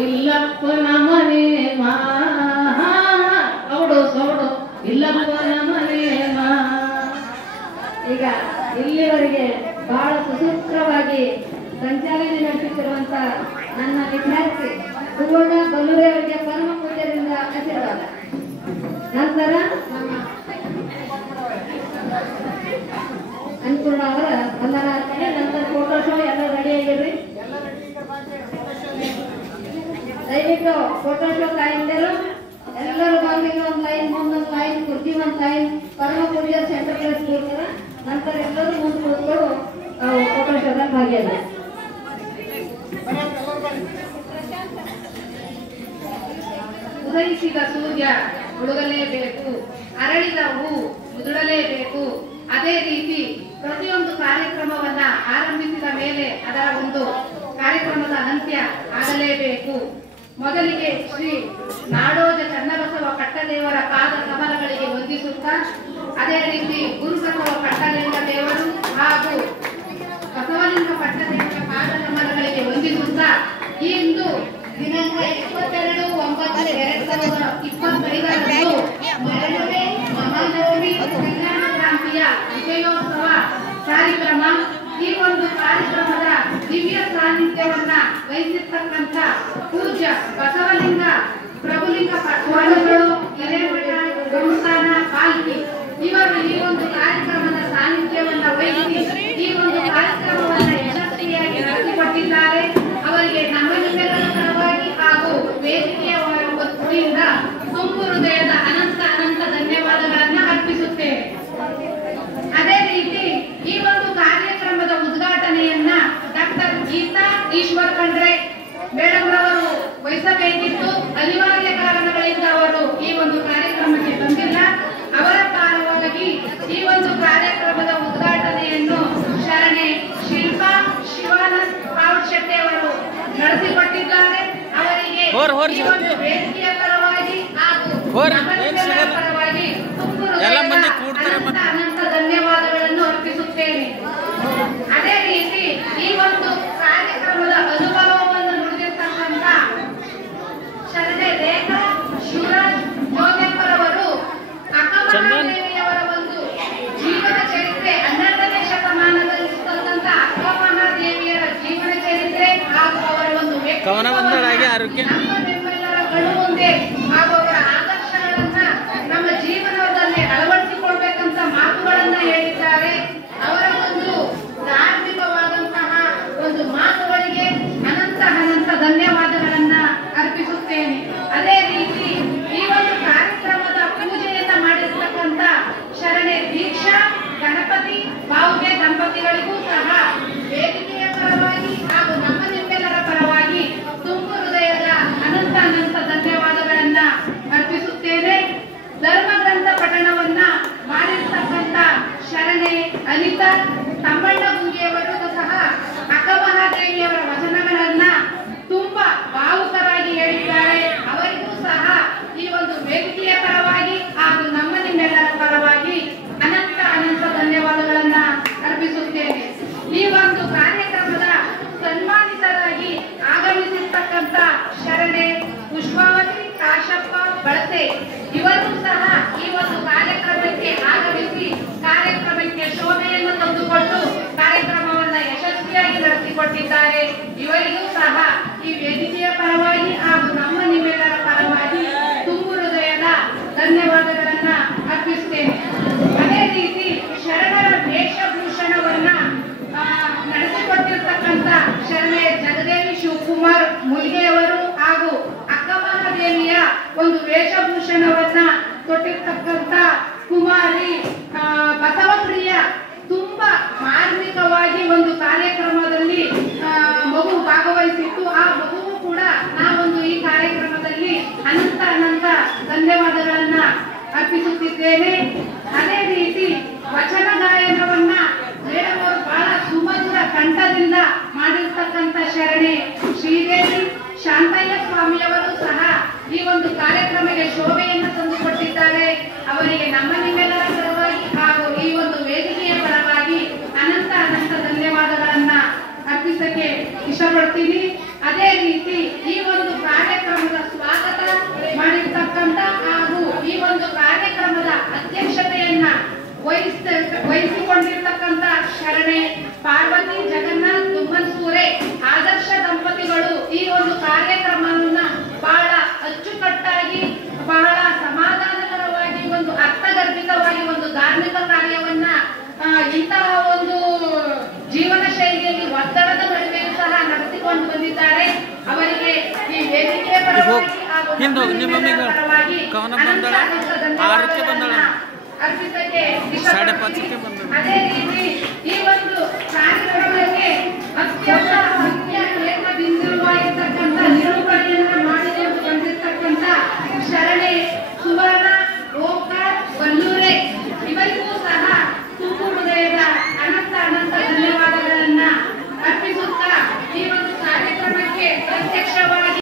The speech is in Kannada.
ಇಲ್ಲಪ್ಪನ ಮನೆ ಅವಡು ಸೋಡು ಇಲ್ಲಪ್ಪನ ಮನೆ ಈಗ ಇಲ್ಲಿವರೆಗೆ ಬಹಳ ಸುಸೂತ್ರವಾಗಿ ಸಂಚಾಲನೆ ನಡೆಸುತ್ತಿರುವಂತ ನನ್ನ ವಿದ್ಯಾರ್ಥಿ ಸುವರ್ಣ ಬಲ್ಲೂರಿ ಅವರಿಗೆ ಪರಮ ಪೂಜ್ಯರಿಂದ ಆಶೀರ್ವಾದ. ನಂತರ ನಮ್ಮ ಅನ್ನಪೂರ್ಣ ಅವರ ವಂದನಾರ್ಪಣೆ, ನಂತರ ಫೋಟೋ ಶೋ ಎಲ್ಲ ರೆಡಿ ಆಗಿರ್ರಿ. ದಯವಿಟ್ಟು ಫೋಟೋ ಶೋ ತಾಯಿಂದರು ಎಲ್ಲರೂ ಬಂದಿಗೆ ಒಂದು ಲೈನ್, ಮುಂದೊಂದು ಲೈನ್, ಕುರ್ಚಿ ಒಂದು ಲೈನ್, ಪರಮ ಪೂಜ್ಯ ಸೆಂಟರ್ ಪ್ಲೇಸ್ ಕೂರ್ತಾರೆ. ನಂತರ ಎಲ್ಲರೂ ಮುಂದೆ ಕೂತ್ಕೊಂಡು ಫೋಟೋ ಶೋದಲ್ಲಿ ಭಾಗಿಯಾಗಿದೆ. ಉದಯಿಸಿದ ಸೂರ್ಯ ಮುಳುಗಲೇಬೇಕು, ಅರಳಿದ ಹೂ ಮುದುಡಲೇಬೇಕು. ಅದೇ ರೀತಿ ಪ್ರತಿಯೊಂದು ಕಾರ್ಯಕ್ರಮವನ್ನ ಆರಂಭಿಸಿದ ಮೇಲೆ ಅದರ ಒಂದು ಕಾರ್ಯಕ್ರಮದ ಅಂತ್ಯ ಆಗಲೇಬೇಕು. ಮೊದಲಿಗೆ ಶ್ರೀ ನಾಡೋಜ ಚನ್ನಬಸವ ಪಟ್ಟದೇವರ ಪಾದ ಕಮಲಗಳಿಗೆ ವಂದಿಸುತ್ತಾ, ಅದೇ ರೀತಿ ಗುರುಬಸವ ಪಟ್ಟಲಿಂಗ ದೇವರು ಹಾಗೂ ಬಸವಲಿಂಗ ಪಟ್ಟದೇವರ ಪಾದ ಕಮಲಗಳಿಗೆ ವಂದಿಸುತ್ತಾ, ಇಂದು ದಿನಾಂಕ 22/9/2025 ಎರಡನೇ ಮಹಾನವಮಿ ಕಲ್ಯಾಣ ಕ್ರಾಂತಿಯ ವಿಜಯೋತ್ಸವ ಕಾರ್ಯಕ್ರಮ. ಈ ಒಂದು ಕಾರ್ಯಕ್ರಮದ ದಿವ್ಯ ಸಾನ್ನಿಧ್ಯವನ್ನ ವಹಿಸಿರ್ತಕ್ಕಂಥ ಪೂಜ್ಯ ಬಸವಲಿಂಗ ಪ್ರಭುಲಿಂಗ ಸ್ವಾಮಿಗಳು, ಹಿರೇಮಠ ಸಂಸ್ಥಾನ ಪಾಲ್ಕಿ ಇವರು ಈ ಒಂದು ಕಾರ್ಯಕ್ರಮದ ಸಾನ್ನಿಧ್ಯವನ್ನ ವಹಿಸಿ ಈ ಒಂದು ಕಾರ್ಯಕ್ರಮವನ್ನ ಯಶಸ್ವಿಯಾಗಿ ನಡೆಸಿಕೊಟ್ಟಿದ್ದಾರೆ. ಅವರಿಗೆ ನಮ್ಮ ನಿಮ್ಮೆಲ್ಲರ ಪರವಾಗಿ ಹಾಗೂ ವೇದಿಕೆಯ ವತಿಯಿಂದ ತುಂಬು ಹೃದಯದ ಅನಂತ ಅನಂತ ಧನ್ಯವಾದಗಳನ್ನ ಅರ್ಪಿಸುತ್ತೇವೆ. ಅದೇ ರೀತಿ ಈ ಒಂದು ಕಾರ್ಯಕ್ರಮದ ಉದ್ಘಾಟನೆಯನ್ನ ಡಾಕ್ಟರ್ ಗೀತಾ ಈಶ್ವರ್ ಖಂಡ್ರೆ ಮೇಡಮ್ ರವರು ವಹಿಸಬೇಕಿತ್ತು. ಅನಿವಾರ್ಯ ಕಾರಣಗಳಿಂದ ಅವರು ಈ ಒಂದು ಕಾರ್ಯಕ್ರಮಕ್ಕೆ ಬಂದಿಲ್ಲ. ಅವರ ಪರವಾಗಿ ಈ ಒಂದು ಕಾರ್ಯಕ್ರಮದ ಉದ್ಘಾಟನೆಯನ್ನು ಶರಣೆ ಶಿಲ್ಪಾ ಶಿವಾನಂದ್ ಪಾವಶೆಟ್ಟಿ ಅವರು ನಡೆಸಿಕೊಟ್ಟಿದ್ದಾರೆ. ಅವರಿಗೆ ಈ ಒಂದು ವೇದಿಕೆಯ ಪರವಾಗಿ ಹಾಗೂ ನಮ್ಮೆಲ್ಲರ ಪರವಾಗಿ ತುಂಬು ಹೃದಯದ ಅನಂತ ಧನ್ಯವಾದಗಳನ್ನು ಅರ್ಪಿಸುತ್ತೇನೆ. ಅದೇ ರೀತಿ ಈ ಒಂದು ಕಾರ್ಯಕ್ರಮದ ಅನುಭವವನ್ನು ನುಡಿದಿರ್ತಕ್ಕಂಥ ಶರಣೆ ರೇಖಾ ಶಿವರಾಜ್ ಜೋಗೇಶ್ವರವರು ಅಕ್ಕಮಹಾದೇವಿಯವರ ಒಂದು ಜೀವನ ಚರಿತ್ರೆ, 12ನೇ ಶತಮಾನದಲ್ಲಿ ಇರ್ತಕ್ಕಂಥ ಅಕ್ಕಮಹಾದೇವಿಯರ ಜೀವನ ಚರಿತ್ರೆ ಹಾಗೂ ಅವರ ಒಂದು ನಮ್ಮೆಲ್ಲರ ಕಣ್ಣು ಮುಂದೆ ಹಾಗೂ ಅವರ ಆದರ್ಶಗಳನ್ನ ನಮ್ಮ ಜೀವನದಲ್ಲಿ ಅಳವಡಿಸಿಕೊಳ್ಬೇಕಂತ ಮಾತುಗಳನ್ನ ಹೇಳಿದ್ದಾರೆ. ಅವರ ಒಂದು ಧಾರ್ಮಿಕವಾದಂತಹ ಒಂದು ಮಾತುಗಳಿಗೆ ಅನಂತ ಅನಂತ ಧನ್ಯವಾದಗಳನ್ನ ಅರ್ಪಿಸುತ್ತೇನೆ. ಅದೇ ರೀತಿ ಈ ಒಂದು ಕಾರ್ಯಕ್ರಮದ ಪೂಜೆಯನ್ನ ಮಾಡಿರ್ತಕ್ಕಂಥ ಶರಣೆ ದೀಕ್ಷಾ ಗಣಪತಿ ಬಾವುಗೆ ದಂಪತಿಗಳಿಗೂ ಸಹ ವೇದಿಕೆಯ ಪರವಾಗಿ ಹಾಗೂ ನಮ್ಮ ನಿಮ್ಮೆಲ್ಲರ ಪರವಾಗಿ ತುಂಬು ಹೃದಯದ ಅನಂತ ಅನಂತ ಧನ್ಯವಾದಗಳನ್ನ ಅರ್ಪಿಸುತ್ತೇನೆ. ಧರ್ಮ ಗ್ರಂಥ ಪಠಣವನ್ನ ಮಾಡಿರ್ತಕ್ಕಂಥ ಶರಣೆ ಅನಿತಾ ತಮ್ಮಣ್ಣ ಗುಂಗಿಯವರು ಸಹ ಅಕ್ಕಮಹಾದೇವಿಯವರ ವಚನಗಳನ್ನ ತುಂಬಾ ಭಾವುಕರಾಗಿ ಹೇಳಿದ್ದಾರೆ. ಅವರಿಗೂ ಸಹ ಈ ಒಂದು ವೇದಿಕೆಯ ಪರವಾಗಿ ಹಾಗೂ ನಮ್ಮ ನಿಮ್ಮೆಲ್ಲರ ಪರವಾಗಿ ಅನಂತ ಅನಂತ ಧನ್ಯವಾದಗಳನ್ನ ಅರ್ಪಿಸುತ್ತೇನೆ. ಈ ಒಂದು ಕಾರ್ಯಕ್ರಮದ ಸನ್ಮಾನಿತರಾಗಿ ಆಗಮಿಸಿರ್ತಕ್ಕಂಥ ಶರಣೆ ಪುಷ್ಪಾವತಿ ಕಾಶಪ್ಪ ಬಳಸೆ ಇವರು ಸಹ ಈ ಒಂದು ಕಾರ್ಯಕ್ರಮಕ್ಕೆ ಆಗಮಿಸಿ ಕಾರ್ಯಕ್ರಮಕ್ಕೆ ಶೋಭೆಯನ್ನು ತಂದುಕೊಂಡು ಕಾರ್ಯಕ್ರಮವನ್ನ ಯಶಸ್ವಿಯಾಗಿ ನಡೆಸಿಕೊಟ್ಟಿದ್ದಾರೆ. ಇವರಿಗೂ ಸಹ ಈ ವೇದಿಕೆಯ ಪರವಾಗಿ ಹಾಗೂ ನಮ್ಮ ನಿಮ್ಮೆಲ್ಲರ ಪರವಾಗಿ ತುಂಬು ಹೃದಯದ ಧನ್ಯವಾದಗಳನ್ನ ಅರ್ಪಿಸುತ್ತೇನೆ. ಅದೇ ರೀತಿ ಶರಣರ ವೇಷಭೂಷಣವನ್ನ ನಡೆಸಿಕೊಟ್ಟಿರ್ತಕ್ಕಂಥ ಶರಣೆ ಜಗದೇವಿ ಶಿವಕುಮಾರ್ ಮುಲ್ಗೆಯವರು ಹಾಗೂ ಅಕ್ಕಮಹಾದೇವಿಯ ಒಂದು ವೇಷಭೂಷಣವನ್ನ ತೊಟ್ಟಿರ್ತಕ್ಕಂಥ ಕುಮಾರಿ ಬಸವಪ್ರಿಯ ತುಂಬಾ ಮಾರ್ಮಿಕವಾಗಿ ಒಂದು ಕಾರ್ಯಕ್ರಮದಲ್ಲಿ ಮಗು ಭಾಗವಹಿಸಿತ್ತು. ಆ ಮಗುವು ಕೂಡ ನಾವೊಂದು ಈ ಕಾರ್ಯಕ್ರಮದಲ್ಲಿ ಅನಂತ ಅನಂತ ಧನ್ಯವಾದಗಳನ್ನ ಅರ್ಪಿಸುತ್ತಿದ್ದೇನೆ. ಅದೇ ರೀತಿ ವಚನ ಗಾಯನವನ್ನ ಮೇಡಮ್ ಅವರು ಬಹಳ ಸುಮಧುರ ಕಂಠದಿಂದ ಮಾಡಿರ್ತಕ್ಕಂಥ ಶರಣೆ ಶ್ರೀದೇವಿ ಶಾಂತಯ್ಯ ಸ್ವಾಮಿಯವರು ಸಹ ಈ ಒಂದು ಕಾರ್ಯಕ್ರಮಕ್ಕೆ ಶೋಭೆಯನ್ನು ತಂದುಕೊಟ್ಟಿದ್ದಾರೆ. ಅವರಿಗೆ ನಮ್ಮ ನಿಮ್ಮೆಲ್ಲರ ಪರವಾಗಿ ಹಾಗೂ ಈ ಒಂದು ವೇದಿಕೆಯ ಪರವಾಗಿ ಅನಂತ ಅನಂತ ಧನ್ಯವಾದಗಳನ್ನ ಅರ್ಪಿಸಕ್ಕೆ ಇಷ್ಟಪಡ್ತೀನಿ. ಅದೇ ರೀತಿ ಈ ಒಂದು ಹೊಂದಿದ್ದಾರೆ. ಅವರಿಗೆ ಈ ವೇದಿಕೆಯ ಪರವಾಗಿ ಹಾಗೂ ಪರವಾಗಿ ಅರ್ಪಿಸಕ್ಕೆ ಇಷ್ಟಪಡ್ತೀನಿ. ಅದೇ ರೀತಿ ಈ ಒಂದು ಕಾರ್ಯಕ್ರಮಕ್ಕೆ ಅತ್ಯಂತ